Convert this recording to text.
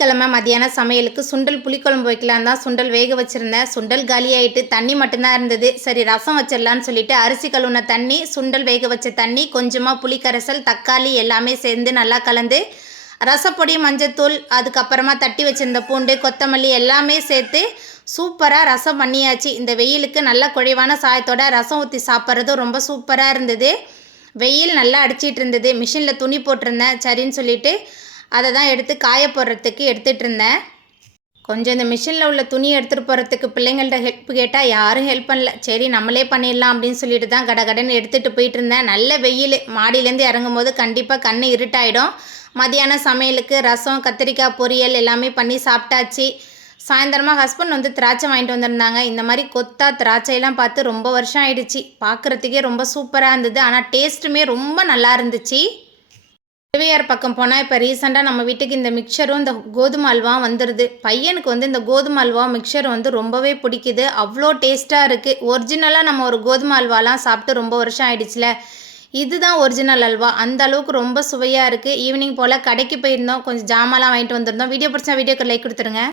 கிழமை மதியானம் சமையலுக்கு சுண்டல் புளிக்குழம்பு வைக்கலாம் தான் சுண்டல் வேக வச்சுருந்தேன். சுண்டல் காலியாகிட்டு தண்ணி மட்டும்தான் இருந்தது. சரி ரசம் வச்சிடலான்னு சொல்லிட்டு அரிசி கழுவுன தண்ணி, சுண்டல் வேக வச்ச தண்ணி, கொஞ்சமாக புளிக்கரைசல், தக்காளி எல்லாமே சேர்ந்து நல்லா கலந்து ரசப்பொடி, மஞ்சத்தூள், அதுக்கப்புறமா தட்டி வச்சுருந்த பூண்டு, கொத்தமல்லி எல்லாமே சேர்த்து சூப்பராக ரசம் பண்ணியாச்சு. இந்த வெயிலுக்கு நல்ல குழைவான சாயத்தோட ரசம் ஊற்றி சாப்பிட்றதும் ரொம்ப சூப்பராக இருந்தது. வெயில் நல்லா அடிச்சிட்டு இருந்தது. மிஷினில் துணி போட்டிருந்தேன். சரின்னு சொல்லிட்டு அதை தான் எடுத்து காய போடுறதுக்கு எடுத்துகிட்டு இருந்தேன். கொஞ்சம் இந்த மிஷினில் உள்ள துணி எடுத்துகிட்டு போகிறதுக்கு பிள்ளைங்கள்ட்ட ஹெல்ப் கேட்டால் யாரும் ஹெல்ப் பண்ணல. சரி நம்மளே பண்ணிடலாம் அப்படின்னு சொல்லிட்டு தான் கடகடன்னு எடுத்துகிட்டு போயிட்டு இருந்தேன். நல்ல வெயில், மாடியிலேருந்து இறங்கும் போது கண்டிப்பாக கண் இருட்டாயிடும். மதியானம் சமையலுக்கு ரசம், கத்திரிக்காய் பொரியல் எல்லாமே பண்ணி சாப்பிட்டாச்சு. சாயந்தரமாக ஹஸ்பண்ட் வந்து திராட்சை வாங்கிட்டு வந்திருந்தாங்க. இந்த மாதிரி கொத்தா திராட்சையெல்லாம் பார்த்து ரொம்ப வருஷம் ஆயிடுச்சு. பார்க்குறதுக்கே ரொம்ப சூப்பராக இருந்தது. ஆனால் டேஸ்ட்டுமே ரொம்ப நல்லா இருந்துச்சு. திருவையார் பக்கம் போனால் இப்போ ரீசெண்டாக நம்ம வீட்டுக்கு இந்த மிக்சரும் இந்த கோதுமை அல்வாவும் வந்துடுது. பையனுக்கு வந்து இந்த கோதுமை அல்வா மிக்சர் வந்து ரொம்பவே பிடிக்குது. அவ்வளோ டேஸ்ட்டாக இருக்குது. ஒரிஜினலாக நம்ம ஒரு கோதுமை அல்வாலாம் சாப்பிட்டு ரொம்ப வருஷம் ஆயிடுச்சுல, இதுதான் ஒரிஜினல் அல்வா. அந்த அளவுக்கு ரொம்ப சுவையாக இருக்குது. ஈவினிங் போல் கடைக்கு போயிருந்தோம், கொஞ்சம் ஜாமான்லாம் வாங்கிட்டு வந்திருந்தோம். வீடியோ பிடிச்சா வீடியோக்கு லைக் கொடுத்துருங்க.